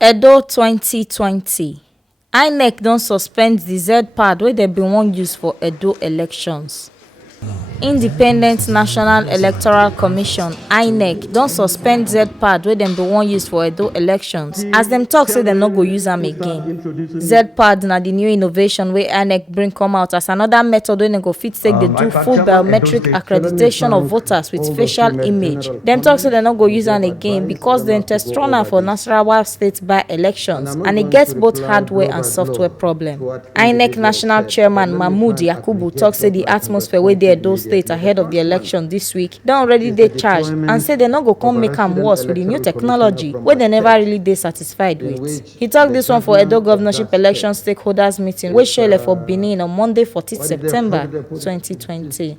Edo 2020. INEC don suspend the Z-pad wey dem bin wan use for Edo elections. Independent National Electoral Commission (INEC) don suspend Z-pad wey dem bin wan use for Edo elections as dem tok say dem no go use am again. Z-pad na di new innovation wey INEC bring come out as anoda method wey dem go fit take dey do full biometric accreditation of voters with facial image. Dem tok say dem no go use am again because dem test run am for Nasarawa state by-elections and e get both hardware and software problem. INEC National Chairman Mahmood Yakubu tok say di atmosphere wey dey Edo State ahead of the election this week don already dey charged and say dem no go come make am worse with the new technology wey dem never really dey satisfied with. He tok dis one for Edo governorship election stakeholders meeting wey shele for Benin on Monday 14 September 2020.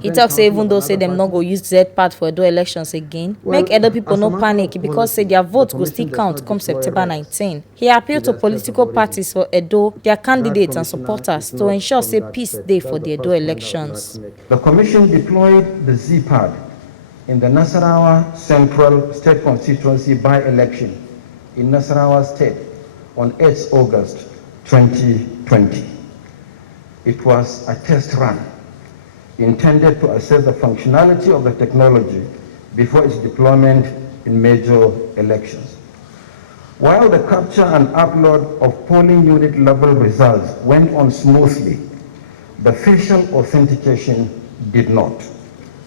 He tok say even though say dem no go use Z-pad for Edo elections again, make Edo pipo no panic because say their vote go still count come September 19. He appeal to political parties for Edo, their candidates and supporters to ensure say peace dey for the Edo elections. The Commission deployed the Z-pad in the Nasarawa Central State Constituency by-election in Nasarawa State on 8 August 2020. It was a test run intended to assess the functionality of the technology before its deployment in major elections. While the capture and upload of polling unit level results went on smoothly, the facial authentication did not.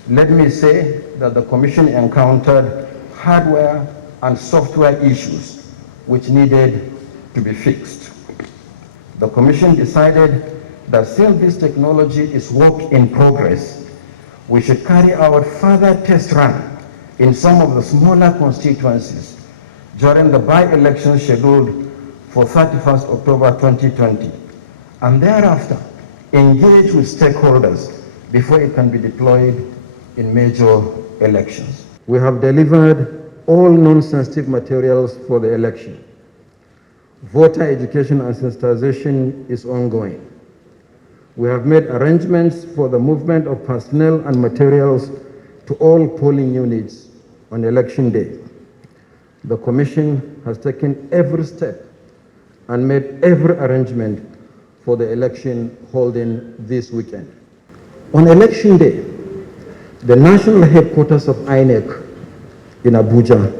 Let me say that the Commission encountered hardware and software issues which needed to be fixed. The Commission decided that since this technology is work in progress, we should carry out further test run in some of the smaller constituencies during the by-election scheduled for 31st October 2020, and thereafter engage with stakeholders before it can be deployed in major elections. We have delivered all non-sensitive materials for the election. Voter education and sensitization is ongoing. We have made arrangements for the movement of personnel and materials to all polling units on election day. The Commission has taken every step and made every arrangement for the election holding this weekend. On election day, the national headquarters of INEC in Abuja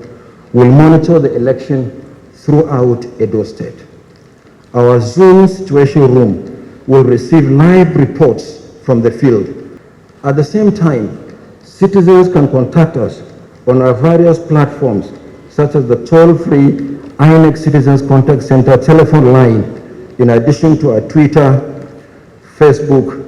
will monitor the election throughout Edo State. Our Zoom situation room will receive live reports from the field. At the same time, citizens can contact us on our various platforms such as the toll-free INEC Citizens Contact Center telephone line, in addition to our Twitter, Facebook,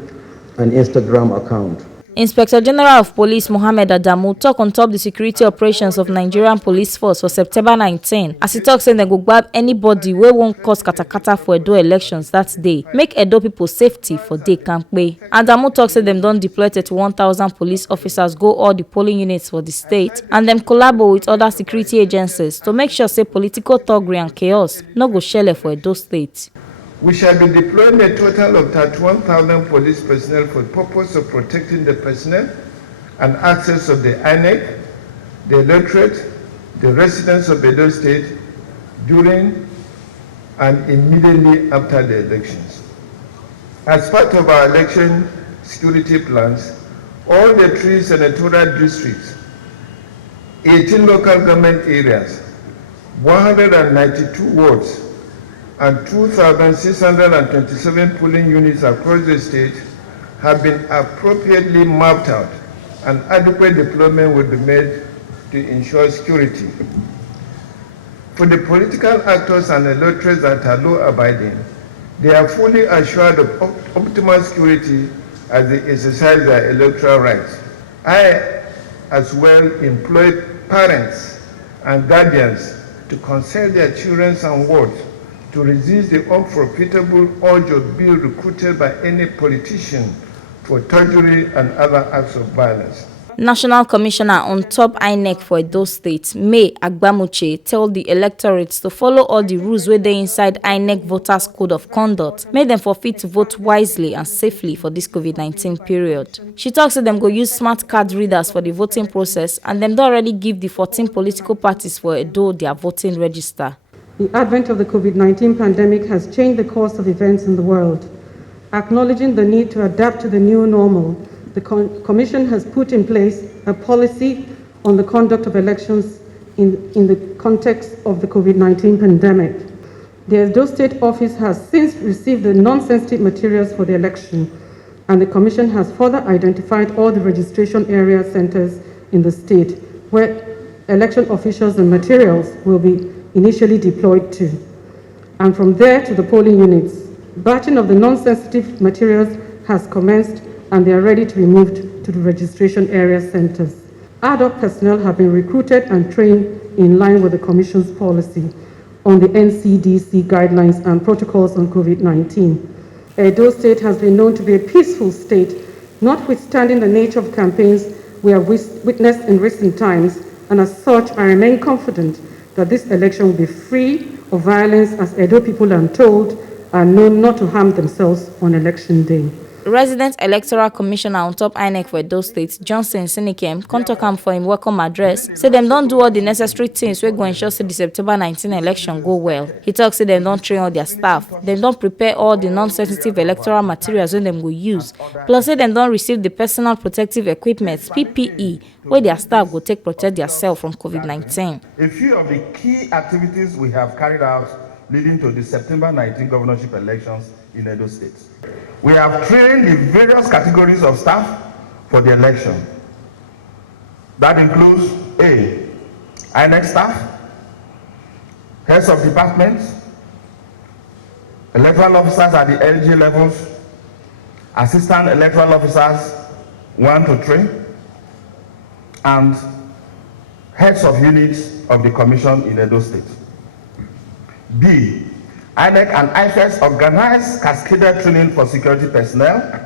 and Instagram account. Inspector General of Police Mohammed Adamu tok on top the security operations of Nigerian Police Force for September 19 as he tok say dem go gbab anybody wey wan cause katakata for Edo elections that day, make Edo pipo safety for dey kampe. Adamu tok say dem don deploy 31,000 police officers go all the polling units for the state and dem collabo with other security agencies to make sure say political thuggery and chaos no go shele for Edo State. We shall be deploying a total of 31,000 police personnel for the purpose of protecting the personnel and access of the INEC, the electorate, the residents of Edo State during and immediately after the elections. As part of our election security plans, all the 3 senatorial districts, 18 local government areas, 192 wards, and 2,627 polling units across the state have been appropriately mapped out, and adequate deployment will be made to ensure security. For the political actors and electors that are law-abiding, they are fully assured of optimal security as they exercise their electoral rights. I, as well, employ parents and guardians to counsel their children and wards to resist the unprofitable urge of being recruited by any politician for thuggery and other acts of violence. National Commissioner on top INEC for Edo State, May Agbamuche, tell the electorates to follow all the rules wey dey inside INEC Voters Code of Conduct, make dem for fit to vote wisely and safely for this COVID-19 period. She talks say dem go use smart card readers for the voting process and dem don already give the 14 political parties for Edo their voting register. The advent of the COVID-19 pandemic has changed the course of events in the world. Acknowledging the need to adapt to the new normal, the Commission has put in place a policy on the conduct of elections in the context of the COVID-19 pandemic. The Edo State Office has since received the non-sensitive materials for the election, and the Commission has further identified all the registration area centers in the state where election officials and materials will be initially deployed to. And from there to the polling units. Batching of the non-sensitive materials has commenced, and they are ready to be moved to the registration area centers. Ad hoc personnel have been recruited and trained in line with the Commission's policy on the NCDC guidelines and protocols on COVID-19. Edo State has been known to be a peaceful state, notwithstanding the nature of campaigns we have witnessed in recent times, and as such, I remain confident that this election will be free of violence, as Edo people are told are known not to harm themselves on election day. Resident Electoral Commissioner on top INEC for Edo State, Johnson Sinikem, come talk am for him welcome address, say them don't do all the necessary things wey go ensure say the September 19 election go well. He talks say them don't train all their staff, them don't prepare all the non-sensitive electoral materials wey them go use, plus say them don't receive the personal protective equipment (PPE) where their staff go take protect themselves from COVID-19. A few of the key activities we have carried out leading to the September 19 governorship elections in Edo State. We have trained the various categories of staff for the election. That includes A, INEC staff, heads of departments, electoral officers at the LG levels, assistant electoral officers 1 to 3, and heads of units of the Commission in Edo State. B, INEC and IFES organize cascaded training for security personnel.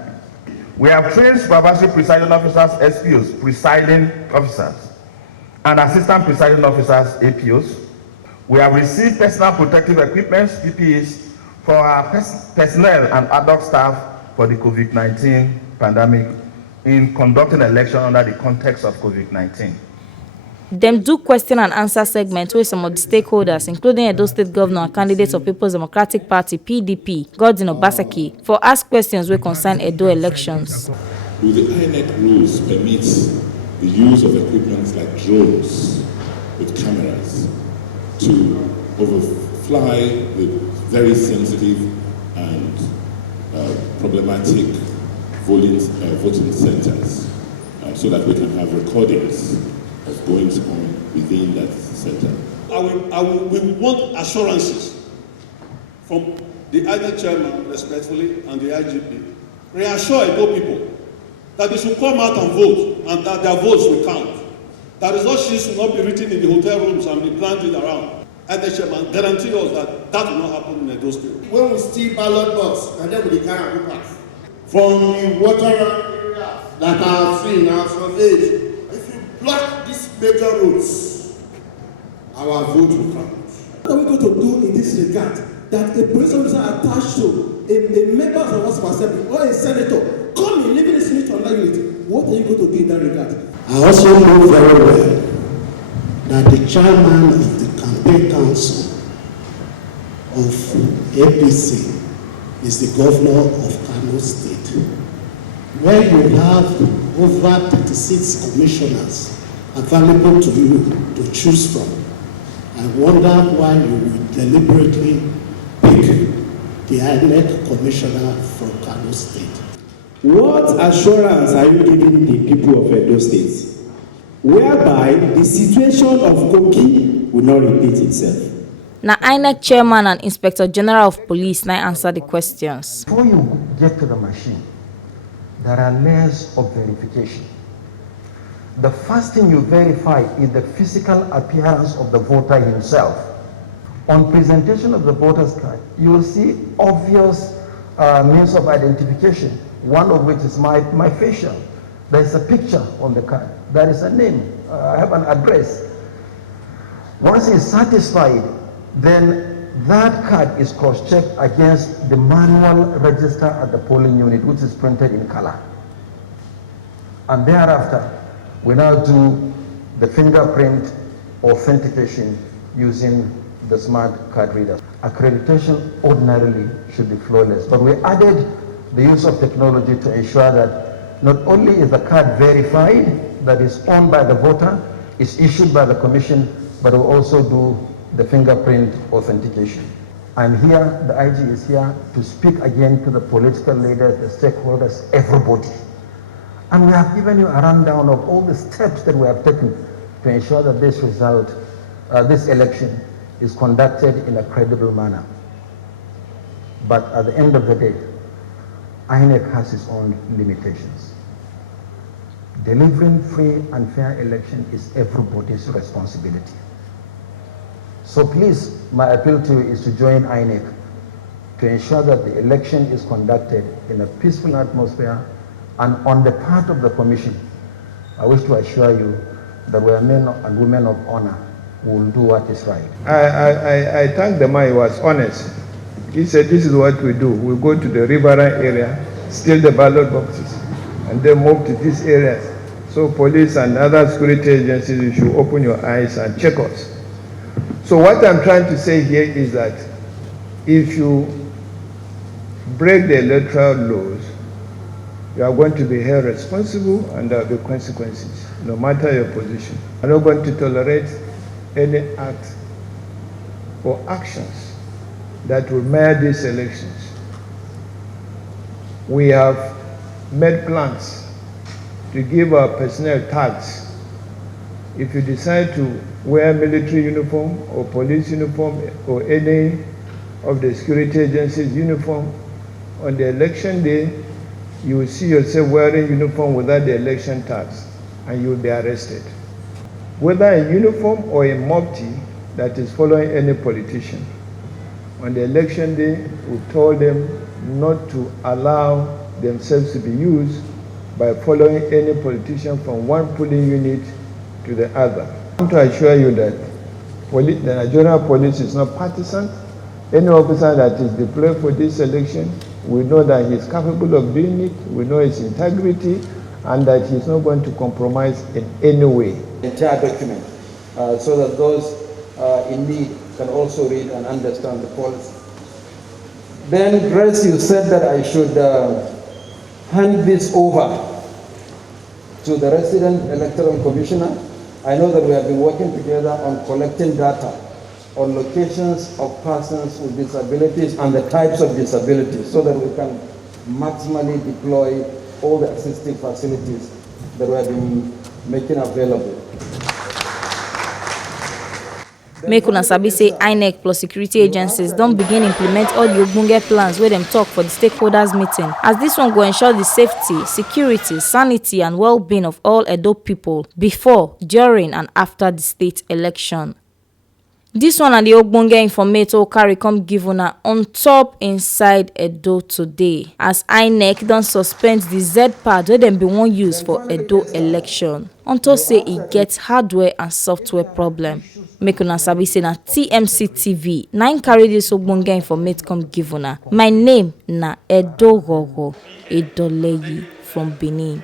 We have trained supervisory presiding officers, SPOs, presiding officers, and assistant presiding officers, APOs. We have received personal protective equipment, PPEs, for our personnel and ad hoc staff for the COVID-19 pandemic in conducting election under the context of COVID-19. Them do question and answer segment where some of the stakeholders, including Edo State Governor and candidates of People's Democratic Party (PDP), Godwin Obaseki, for ask questions where concern Edo elections. Do the INEC rules permit the use of equipment like drones with cameras to overfly the very sensitive and problematic voting centers so that we can have recordings of going on within that center? We want assurances from the INEC chairman, respectfully, and the IGP. Reassure Edo people that they should come out and vote, and that their votes will count. That results will not be written in the hotel rooms and be planted around. INEC chairman guarantee us that that will not happen in Edo State. When we steal ballot box, and then we carry a pass from the water areas that are free now from age. Block these major roads, our vote will count. What are we going to do in this regard? That a police officer attached to a member of the House of Assembly or a senator come in living in unit on unit. What are you going to do in that regard? I also know very well that the chairman of the campaign council of APC is the governor of Kano State, where you have over 36 commissioners available to you to choose from. I wonder why you would deliberately pick the INEC commissioner from Kano State. What assurance are you giving the people of Edo State, whereby the situation of Kogi will not repeat itself? Now, INEC chairman and Inspector General of Police now answer the questions. Before you get to the machine, there are layers of verification. The first thing you verify is the physical appearance of the voter himself. On presentation of the voter's card, you will see obvious means of identification, one of which is my facial. There is a picture on the card. There is a name. I have an address. Once he's satisfied, then that card is cross-checked against the manual register at the polling unit, which is printed in color. And thereafter, we now do the fingerprint authentication using the smart card readers. Accreditation ordinarily should be flawless, but we added the use of technology to ensure that not only is the card verified, that is owned by the voter, is issued by the commission, but we also do the fingerprint authentication. I'm here, the IG is here to speak again to the political leaders, the stakeholders, everybody. And we have given you a rundown of all the steps that we have taken to ensure that this result, this election is conducted in a credible manner. But at the end of the day, INEC has its own limitations. Delivering free and fair election is everybody's responsibility. So please, my appeal to you is to join INEC to ensure that the election is conducted in a peaceful atmosphere. And on the part of the commission, I wish to assure you that we are men and women of honor who will do what is right. I thank the man, he was honest. He said, this is what we do. We go to the riverine area, steal the ballot boxes, and then move to these areas. So police and other security agencies, you should open your eyes and check us. So what I'm trying to say here is that if you break the electoral laws, you are going to be held responsible and there will be consequences, no matter your position. I'm not going to tolerate any act or actions that will mar these elections. We have made plans to give our personnel tags. If you decide to wear military uniform or police uniform or any of the security agencies uniform on the election day, you will see yourself wearing uniform without the election tags and you will be arrested. Whether in uniform or in mufti that is following any politician. On the election day, we told them not to allow themselves to be used by following any politician from one polling unit to the other. I want to assure you that the Nigerian police is not partisan. Any officer that is deployed for this election, we know that he is capable of doing it, we know his integrity, and that he is not going to compromise in any way. The entire document, so that those in need can also read and understand the policy. Then, Grace, you said that I should hand this over to the resident electoral commissioner. I know that we have been working together on collecting data on locations of persons with disabilities and the types of disabilities so that we can maximally deploy all the assistive facilities that we have been making available. Make una sabi say INEC plus security agencies don't begin implement all the ogbonge plans where them talk for the stakeholders meeting, as this one go ensure the safety, security, sanity and well-being of all Edo people before, during and after the state election. This one and the ogbonge informator carry come give una on top inside Edo today, as INEC don suspend the Z pad wey dem bin wan use for Edo election unto say e get hardware and software problem. Make una sabi say na TMC TV na im carry this ogbonge informate come give una. My name na Edo Gogo Edoleyi from Benin.